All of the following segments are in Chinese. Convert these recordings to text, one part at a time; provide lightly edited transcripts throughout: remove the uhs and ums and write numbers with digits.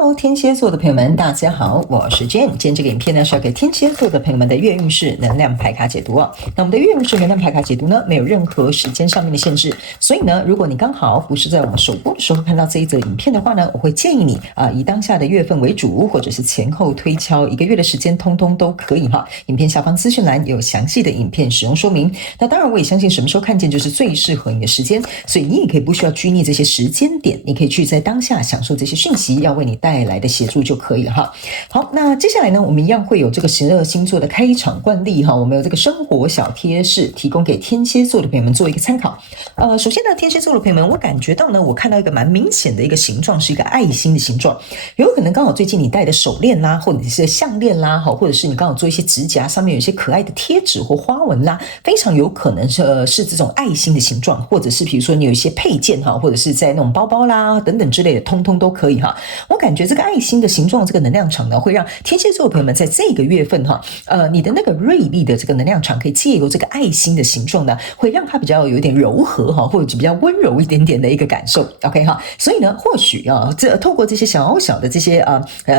Hello，天蝎座的朋友们，大家好，我是 Jane。今天这个影片呢是要给天蝎座的朋友们的月运势能量牌卡解读哦。那我们的月运势能量牌卡解读呢，没有任何时间上面的限制，所以呢，如果你刚好不是在我们首播的时候看到这一则影片的话呢，我会建议你以当下的月份为主，或者是前后推敲1个月的时间，通通都可以哈。影片下方资讯栏有详细的影片使用说明。那当然，我也相信什么时候看见就是最适合你的时间，所以你也可以不需要拘泥这些时间点，你可以去在当下享受这些讯息要为你带来的协助就可以了哈。好，那接下来呢，我们一样会有这个12星座的开场惯例哈，我们有这个生活小贴士提供给天蝎座的朋友们做一个参考。首先呢，天蝎座的朋友们，我感觉到呢，我看到一个蛮明显的一个形状，是一个爱心的形状，有可能刚好最近你戴的手链啦，或者是项链啦，或者是你刚好做一些指甲上面有一些可爱的贴纸或花纹啦，非常有可能是这种爱心的形状，或者是比如说你有一些配件哈，或者是在那种包包啦等等之类的，通通都可以哈。我感觉这个爱心的形状这个能量场呢，会让天蝎座的朋友们在这个月份哈，你的那个锐利的这个能量场可以借由这个爱心的形状呢，会让它比较有一点柔和哈，或者比较温柔一点点的一个感受 ，OK 哈。所以呢，或许透过这些小小的这些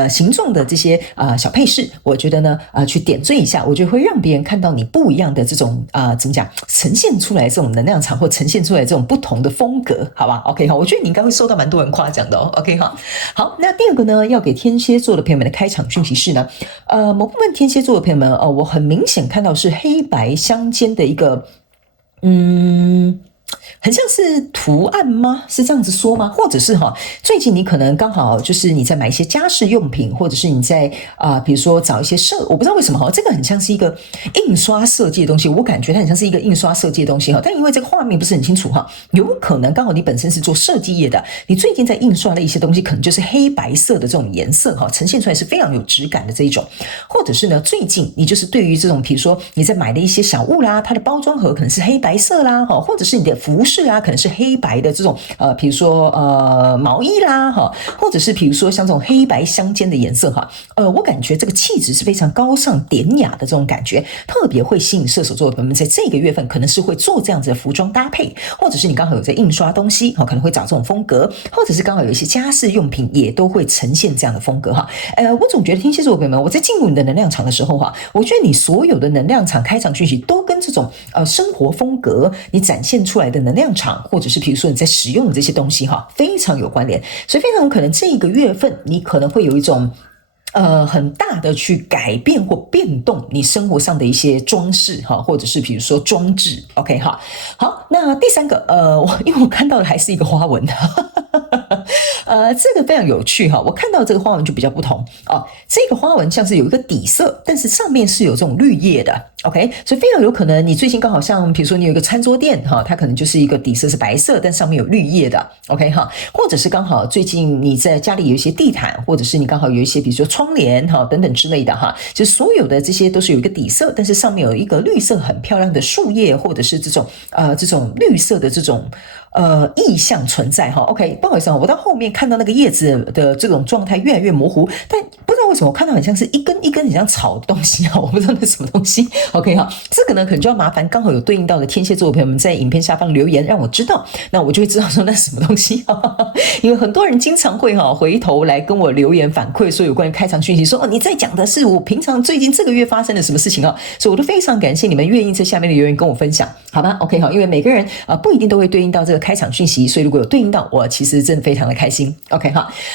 形状的这些小配饰，我觉得呢去点缀一下，我觉得会让别人看到你不一样的这种怎么讲，呈现出来这种能量场或呈现出来这种不同的风格，好吧 ？OK 哈，我觉得你应该会受到蛮多人夸奖的哦 ，OK 哈。好，那第二个呢，要给天蝎座的朋友们的开场讯息是呢，某部分天蝎座的朋友们我很明显看到是黑白相间的一个，很像是图案吗？是这样子说吗？或者是最近你可能刚好就是你在买一些家饰用品，或者是你在比如说找一些我不知道为什么这个很像是一个印刷设计的东西，我感觉它很像是一个印刷设计的东西但因为这个画面不是很清楚有可能刚好你本身是做设计业的，你最近在印刷的一些东西可能就是黑白色的这种颜色呈现出来是非常有质感的这一种，或者是呢最近你就是对于这种比如说你在买的一些小物啦，它的包装盒可能是黑白色啦或者是你的服饰可能是黑白的这种比如说毛衣啦或者是比如说像这种黑白相间的颜色我感觉这个气质是非常高尚典雅的这种感觉，特别会吸引射手座的朋友们在这个月份可能是会做这样子的服装搭配，或者是你刚好有在印刷东西可能会找这种风格，或者是刚好有一些家饰用品也都会呈现这样的风格我总觉得天蝎座的朋友们，我在进入你的能量场的时候我觉得你所有的能量场开场讯息都跟这种生活风格你展现出来的能量场，或者是比如说你在使用的这些东西非常有关联，所以非常有可能这个月份你可能会有一种很大的去改变或变动你生活上的一些装饰或者是比如说装置 OK 好，那第三个因为我看到的还是一个花纹这个非常有趣我看到这个花纹就比较不同这个花纹像是有一个底色，但是上面是有这种绿叶的 OK， 所以非常有可能你最近刚好像比如说你有一个餐桌垫它可能就是一个底色是白色，但上面有绿叶的 OK 或者是刚好最近你在家里有一些地毯，或者是你刚好有一些比如说窗帘等等之类的就是所有的这些都是有一个底色，但是上面有一个绿色很漂亮的树叶，或者是这种绿色的这种意象存在OK， 不好意思我到后面看到那个叶子的这种状态越来越模糊，但不知道为什么我看到很像是一根一根很像草的东西我不知道那是什么东西 OK 这个呢可能就要麻烦刚好有对应到的天蝎座的朋友们在影片下方留言让我知道，那我就会知道说那是什么东西因为很多人经常会回头来跟我留言反馈说有关于开场讯息，说你在讲的是我平常最近这个月发生的什么事情所以我都非常感谢你们愿意在下面的留言跟我分享，好吧 OK 因为每个人不一定都会对应到这个开场讯息，所以如果有对应到我其实真的非常的开心 OK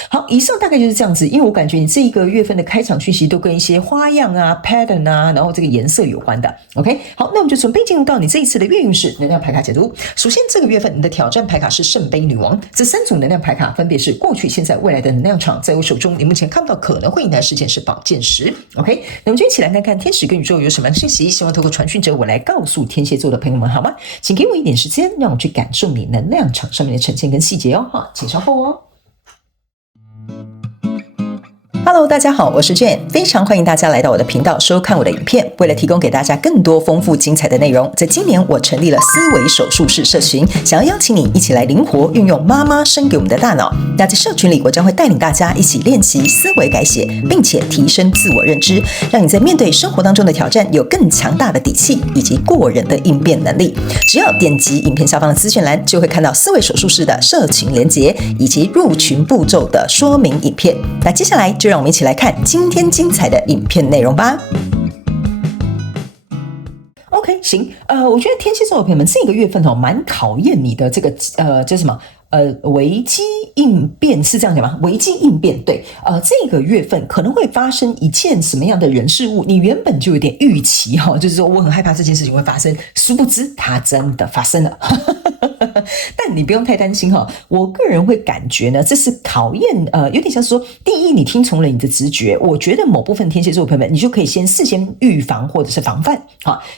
好，以上大概就是这样子，因为我感觉你这一个月份的开场讯息都跟一些花样pattern然后这个颜色有关的 OK 好，那我们就准备进入到你这一次的月运势能量牌卡解读。首先这个月份你的挑战牌卡是圣杯女王，这3组能量牌卡分别是过去现在未来的能量场，在我手中你目前看不到可能会迎来的事件是宝剑10 OK， 那我们就一起来看看天使跟宇宙有什么信息，希望透过传讯者我来告诉天蝎座的朋友们好吗？请给我一点时间让我去感受你能量场上面的呈现跟细节请稍后 Hello， 大家好，我是 Jane， 非常欢迎大家来到我的频道收看我的影片。为了提供给大家更多丰富精彩的内容，在今年我成立了思维手术室社群，想要邀请你一起来灵活运用妈妈生给我们的大脑。那在社群里，我将会带领大家一起练习思维改写，并且提升自我认知，让你在面对生活当中的挑战有更强大的底气以及过人的应变能力。只要点击影片下方的资讯栏，就会看到思维手术室的社群连结以及入群步骤的说明影片。那接下来就让我们一起来看今天精彩的影片内容吧。OK， 行，我觉得天蝎座的朋友们，这个月份蛮考验你的这个叫什么？危机应变是这样讲吗？危机应变，对，这个月份可能会发生一件什么样的人事物，你原本就有点预期就是说我很害怕这件事情会发生，殊不知它真的发生了。但你不用太担心我个人会感觉呢，这是考验有点像是说，第一，你听从了你的直觉，我觉得某部分天蝎座的朋友们，你就可以先事先预防或者是防范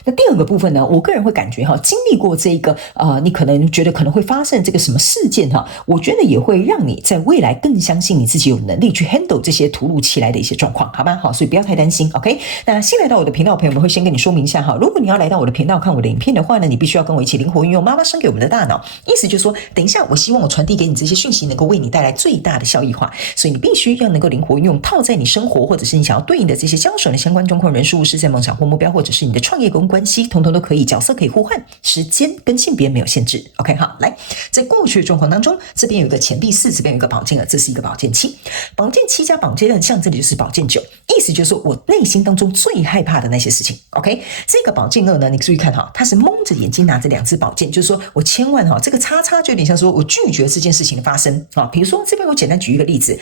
那第二个部分呢，我个人会感觉经历过这个你可能觉得可能会发生这个什么事件我觉得也会让你在未来更相信你自己有能力去 handle 这些突如其来的一些状况，好吗？所以不要太担心 OK。 那新来到我的频道的朋友们，会先跟你说明一下如果你要来到我的频道看我的影片的话呢，你必须要跟我一起灵活运用妈妈生给我们的大脑，意思就是说，等一下我希望我传递给你这些讯息能够为你带来最大的效益化，所以你必须要能够灵活运用，套在你生活或者是你想要对应的这些相熟的相关状况、人事物、事件、梦想或目标，或者是你的创业跟关系，统统都可以，角色可以互换，时间跟性别没有限制 OK。 好，来，在过去的状况当中，这边有一个钱币4，这边有一个宝剑2，这是一个宝剑7，宝剑7加宝剑2象征的就是宝剑9，意思就是说我内心当中最害怕的那些事情 OK。 这个宝剑2呢，你注意看他是蒙着眼睛拿着2支宝剑，就是说我千万这个叉叉就有点像说我拒绝这件事情的发生比如说这边我简单举一个例子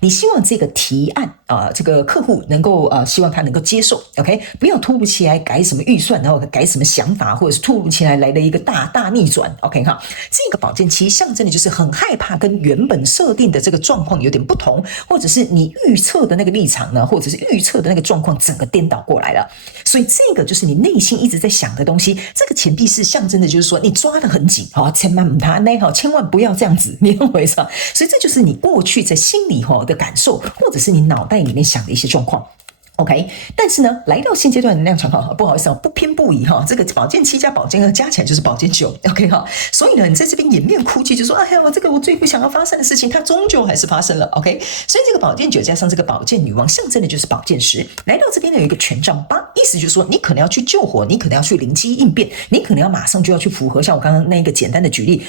你希望这个提案这个客户能够希望他能够接受 OK， 不要突如其来改什么预算，然后改什么想法，或者是突如其来来的一个大逆转 OK 这个宝剑7象征的就是很害怕跟原本设定的这个状况有点不同，或者是你预测的那个立场呢，或者是预测的那个状况整个颠倒过来了，所以这个就是你内心一直在想的东西。这个钱币4象征的就是说你抓得很紧千万千万不要这样子，你懂我意思吗？所以这就是你过去在心里的感受，或者是你脑袋里面想的一些状况。OK， 但是呢，来到现阶段的能量场不好意思不偏不倚这个宝剑7加宝剑2加起来就是宝剑9 OK 所以呢，你在这边掩面哭泣，就说哎呀，这个我最不想要发生的事情，它终究还是发生了 OK。 所以这个宝剑9加上这个宝剑女王，象征的就是宝剑10。来到这边呢，有一个权杖8，意思就是说你可能要去救火，你可能要去灵机应变，你可能要马上就要去符合像我刚刚那个简单的举例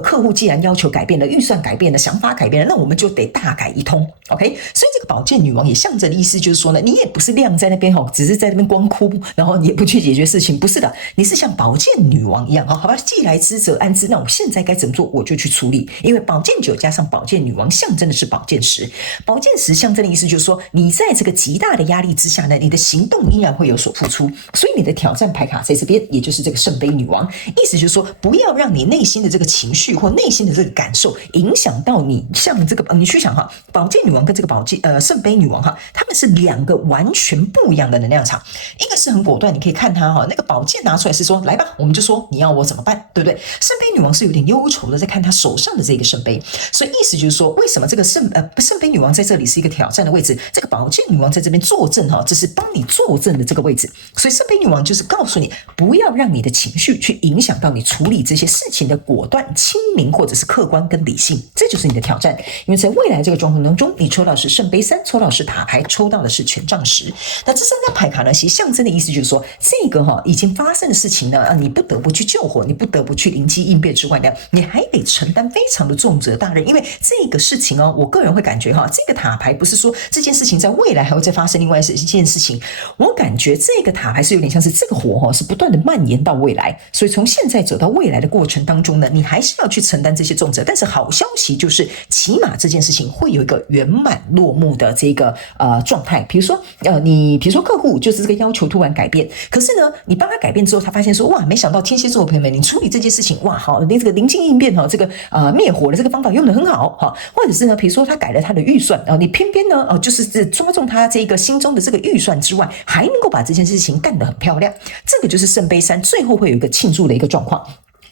客户既然要求改变了，预算改变了，想法改变了，那我们就得大改一通 OK。 所以这个宝剑女王也象征的意思就是说呢，你也不是晾在那边只是在那边光哭，然后你也不去解决事情，不是的，你是像宝剑女王一样好吧，既来之则安之，那我现在该怎么做我就去处理。因为宝剑9加上宝剑女王象征的是宝剑10，宝剑10象征的意思就是说，你在这个极大的压力之下呢，你的行动依然会有所付出，所以你的挑战牌卡在这边，也就是这个圣杯女王，意思就是说，不要让你内心的这个情绪或内心的这个感受影响到你，像这个你去想宝剑女王跟这个圣杯女王他们是2个完全不一样的能量场，一个是很果断，你可以看他那个宝剑拿出来是说来吧，我们就说你要我怎么办，对不对？圣杯女王是有点忧愁的在看他手上的这个圣杯，所以意思就是说，为什么这个圣杯女王在这里是一个挑战的位置，这个宝剑女王在这边坐镇这是帮你坐镇的这个位置，所以圣杯女王就是告诉你，不要让你的情绪去影响到你处理这些事情的果断、清明或者是客观跟理性，这就是你的挑战。因为在未来这个状况当中，你抽到的是圣杯3，抽到的是塔牌，抽到的是权杖10。那这3张牌卡呢，其实象征的意思就是说，这个已经发生的事情呢，你不得不去救火，你不得不去灵机应变之外呢，你还得承担非常的重责大任。因为这个事情我个人会感觉这个塔牌不是说这件事情在未来还会再发生另外一件事情，我感觉这个塔牌是有点像是这个火是不断的蔓延到未来，所以从现在走到未来的过程当中呢，你还是要去承担这些重责。但是好消息就是，起码这件事情会有一个圆满落幕的这个状态。比如说客户就是这个要求突然改变，可是呢，你帮他改变之后，他发现说哇，没想到天蝎座的朋友们，你处理这件事情哇，好，你这个灵机应变这个灭火的这个方法用得很好或者是呢，比如说他改了他的预算你偏偏呢就是抓中他这个心中的这个预算之外，还能够把这件事情干得很漂亮，这个就是圣杯3最后会有一个庆祝的一个状况。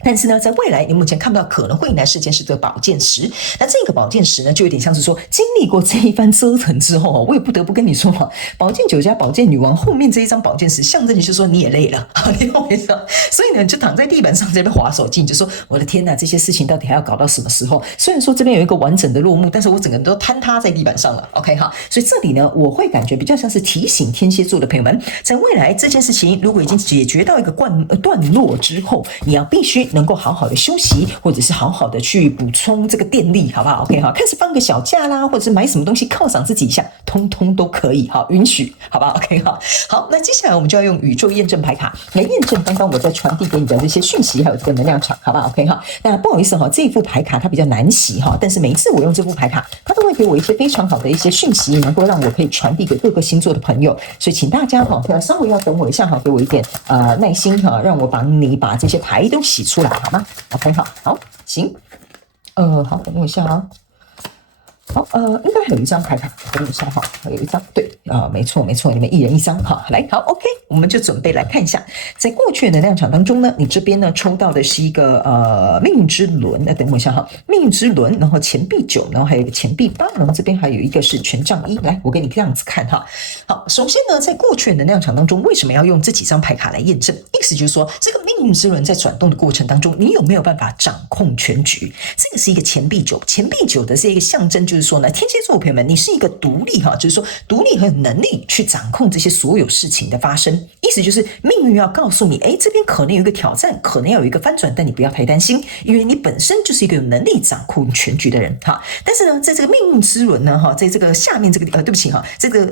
但是呢，在未来你目前看不到可能会迎来事件是这个宝剑十，那这个宝剑十呢，就有点像是说经历过这一番折腾之后，我也不得不跟你说哈，宝剑九加宝剑女王后面这一张宝剑十，象征就是说你也累了，你懂我意思吗？所以呢，你就躺在地板上在那边滑手机，你就说我的天哪，这些事情到底还要搞到什么时候？虽然说这边有一个完整的落幕，但是我整个人都坍塌在地板上了。OK 哈，所以这里呢，我会感觉比较像是提醒天蝎座的朋友们，在未来这件事情如果已经解决到一个段落之后，你要必须能够好好的休息，或者是好好的去补充这个电力，好不好 ？OK 哈，看是放个小假啦，或者是买什么东西犒赏自己一下，通通都可以，好，允许，好不好 ？OK 哈，好，那接下来我们就要用宇宙验证牌卡来验证刚刚我在传递给你的这些讯息，还有这个能量场，好不好 ？OK 哈，那不好意思哈，这一副牌卡它比较难洗哈，但是每一次我用这副牌卡，它都会给我一些非常好的一些讯息，能够让我可以传递给各个星座的朋友，所以请大家哈，稍微要等我一下哈，给我一点耐心哈，让我把这些牌都洗出来好吗 ？OK 好，行，好，等我一下啊。好，应该还有一张牌卡，等一下哈，还有一张，对没错，你们一人一张哈，来，好 ，OK， 我们就准备来看一下，在过去的能量场当中呢，你这边呢抽到的是一个命运之轮，那等我一下哈，命运之轮，然后钱币9，然后还有一个钱币8，然后这边还有一个是权杖1，来，我给你这样子看哈。好，首先呢，在过去的能量场当中，为什么要用这几张牌卡来验证？意思就是说，这个命运之轮在转动的过程当中，你有没有办法掌控全局？这个是一个钱币9，钱币9的是一个象征，就是说呢，天蝎座朋友们，你是一个独立哈，就是说独立和有能力去掌控这些所有事情的发生。意思就是命运要告诉你，这边可能有一个挑战，可能要有一个翻转，但你不要太担心，因为你本身就是一个有能力掌控全局的人哈。但是呢，在这个命运之轮呢哈，在这个下面这个对不起哈，这个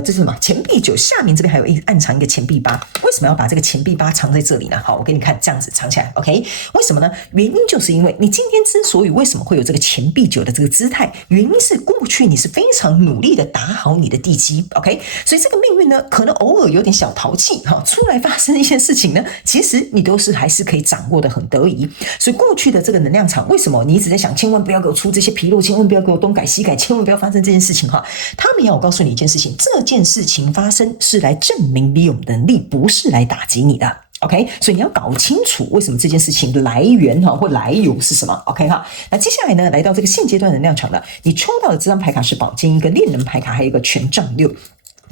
这是什么？钱币9下面这边还有暗藏一个钱币8，为什么要把这个钱币8藏在这里呢？好，我给你看，这样子藏起来 ，OK？ 为什么呢？原因就是因为你今天之所以为什么会有这个钱币9的这个姿态，原因是过去你是非常努力的打好你的地基 ，OK？ 所以这个命运呢，可能偶尔有点小淘气哈，出来发生一些事情呢，其实你都是还是可以掌握的很得宜。所以过去的这个能量场，为什么你一直在想，千万不要给我出这些纰漏，千万不要给我东改西改，千万不要发生这件事情哈？他们要我告诉你一件事情，这件事情发生是来证明你有能力，不是来打击你的。OK， 所以你要搞清楚为什么这件事情来源或来由是什么。OK 哈，那接下来呢，来到这个现阶段能量场了，你抽到的这张牌卡是宝剑1，一个恋人牌卡，还有一个权杖6。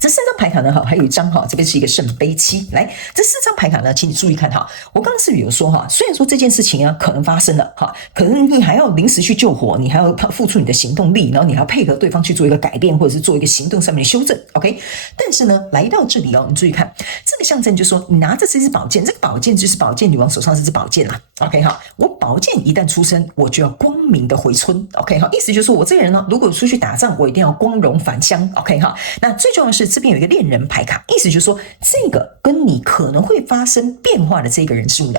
这4张牌卡呢，还有一张这边是一个圣杯7。来，这4张牌卡呢，请你注意看哈。我刚刚是有说虽然说这件事情啊可能发生了可能你还要临时去救火，你还要付出你的行动力，然后你还要配合对方去做一个改变，或者是做一个行动上面的修正。OK， 但是呢，来到这里你注意看这个象征，就是说你拿着这支宝剑，这个宝剑就是宝剑女王手上这支宝剑啦。OK 哈，我宝剑一旦出生，我就要光明的回村。OK 哈，意思就是说我这个人呢，如果出去打仗，我一定要光荣返乡。OK 哈，那最重要的是这边有一个恋人牌卡，意思就是说这个跟你可能会发生变化的这个人事物呢，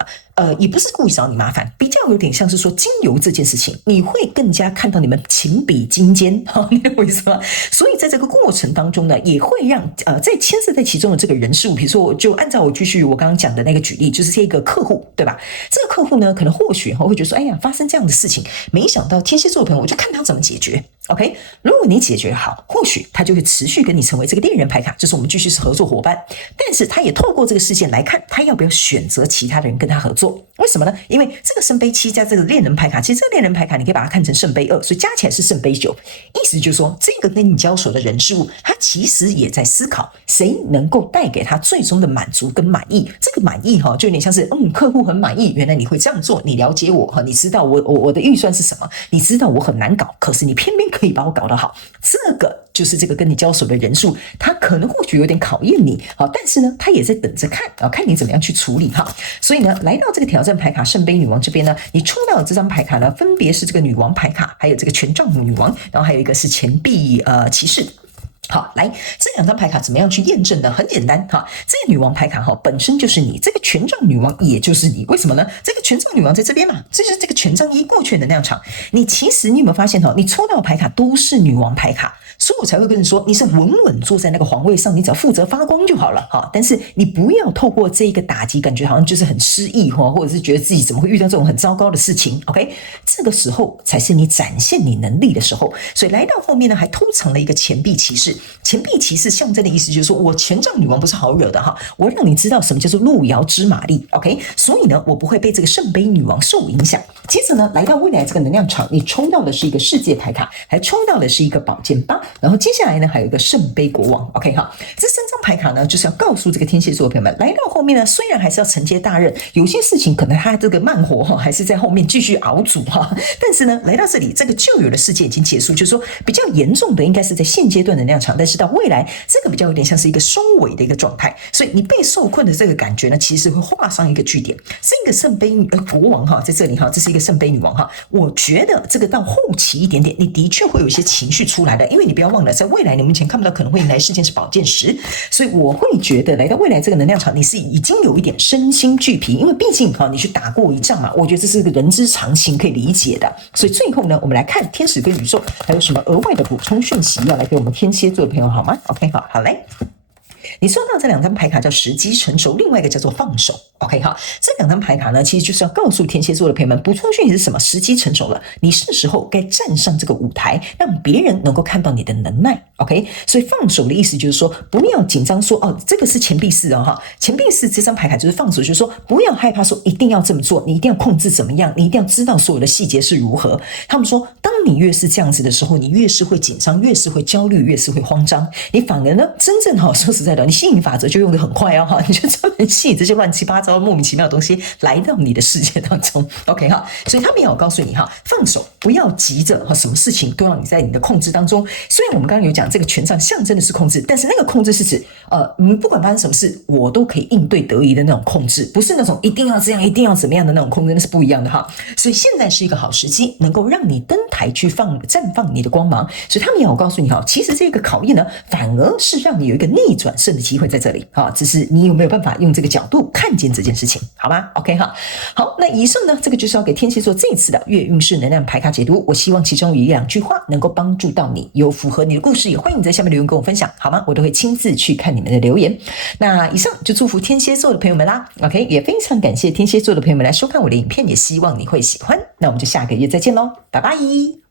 也不是故意找你麻烦，比较有点像是说经由这件事情，你会更加看到你们情比金坚，你懂我意思吗？所以在这个过程当中呢，也会让在牵涉在其中的这个人事物，比如说就按照我继续我刚刚讲的那个举例，就是这个客户，对吧？这个客户呢，可能或许会觉得说，哎呀，发生这样的事情，没想到天蝎座的朋友，我就看他怎么解决。OK， 如果你解决好，或许他就会持续跟你成为这个恋人牌卡，就是我们继续是合作伙伴。但是他也透过这个事件来看，他要不要选择其他的人跟他合作？为什么呢？因为这个圣杯7加这个恋人牌卡，其实这个恋人牌卡你可以把它看成圣杯2，所以加起来是圣杯9。意思就是说，这个跟你交手的人事物，他其实也在思考谁能够带给他最终的满足跟满意。这个满意就有点像是客户很满意，原来你会这样做，你了解我你知道我的预算是什么，你知道我很难搞，可是你偏偏可以把我搞得好。这个就是这个跟你交手的人数，他可能或许有点考验你，但是呢，他也在等着看你怎么样去处理哈。所以呢，来到这个挑战牌卡圣杯女王这边呢，你抽到的这张牌卡呢，分别是这个女王牌卡，还有这个权杖女王，然后还有一个是钱币骑士。好，来这2张牌卡怎么样去验证呢？很简单哈，这个女王牌卡本身就是你，这个权杖女王也就是你。为什么呢？这个权杖女王在这边嘛，这就是这个权杖1过去的能量场。你其实你有没有发现你抽到的牌卡都是女王牌卡，所以我才会跟你说，你是稳稳坐在那个皇位上，你只要负责发光就好了哈。但是你不要透过这个打击，感觉好像就是很失意或者是觉得自己怎么会遇到这种很糟糕的事情。OK， 这个时候才是你展现你能力的时候。所以来到后面呢，还偷藏了一个钱币骑士。钱币骑士象征的意思就是说，我权杖女王不是好惹的哈，我让你知道什么叫做路遥知马力 ，OK？ 所以呢，我不会被这个圣杯女王受影响。接着呢，来到未来这个能量场，你抽到的是一个世界牌卡，还抽到的是一个宝剑8，然后接下来呢，还有一个圣杯国王 ，OK 哈，这3张牌卡呢，就是要告诉这个天蝎座的朋友们，来到后面呢，虽然还是要承接大任，有些事情可能他这个慢活哈，还是在后面继续熬煮哈，但是呢，来到这里，这个旧有的世界已经结束，就是说比较严重的应该是在现阶段的能量场，但是到未来这个比较有点像是一个收尾的一个状态，所以你被受困的这个感觉呢，其实会画上一个句点。这个圣杯国王哈，在这里哈，这是一个圣杯女王哈，我觉得这个到后期一点点，你的确会有一些情绪出来的，因为你不要忘了，在未来你目前看不到可能会迎来事件是宝剑10，所以我会觉得来到未来这个能量场，你是已经有一点身心俱疲，因为毕竟哈，你去打过一仗嘛，我觉得这是个人之常情，可以理解的。所以最后呢，我们来看天使跟宇宙还有什么额外的补充讯息要来给我们天蝎座的朋友好吗 ？OK， 好嘞。你收到这2张牌卡叫时机成熟，另外一个叫做放手。OK 哈，这2张牌卡呢，其实就是要告诉天蝎座的朋友们，补充讯息是什么？时机成熟了，你是时候该站上这个舞台，让别人能够看到你的能耐。OK， 所以放手的意思就是说，不要紧张说哦，这个是钱币4哦哈，钱币4这张牌卡就是放手，就是说不要害怕说一定要这么做，你一定要控制怎么样，你一定要知道所有的细节是如何。他们说，当你越是这样子的时候，你越是会紧张，越是会焦虑，越是会慌张。你反而呢，真正哈，说实在的，你吸引法则就用得很快哦哈，你就专门吸引这些乱七八糟、莫名其妙的东西来到你的世界当中。OK 哈，所以他们也有告诉你哈，放手，不要急着哈，什么事情都要你在你的控制当中。虽然我们刚刚有讲这个权杖象征的是控制，但是那个控制是指不管发生什么事，我都可以应对得宜的那种控制，不是那种一定要这样、一定要怎么样的那种控制，那是不一样的哈。所以现在是一个好时机，能够让你登台去绽放你的光芒。所以他们也有告诉你哈，其实这个考验呢，反而是让你有一个逆转胜的机会在这里啊，只是你有没有办法用这个角度看见这件事情，好吗 ？OK 哈，好，那以上呢，这个就是要给天蝎座这一次的月运势能量牌卡解读。我希望其中有1-2句话能够帮助到你，有符合你的故事，也欢迎你在下面留言跟我分享，好吗？我都会亲自去看你们的留言。那以上就祝福天蝎座的朋友们啦 ，OK， 也非常感谢天蝎座的朋友们来收看我的影片，也希望你会喜欢。那我们就下个月再见喽，拜拜。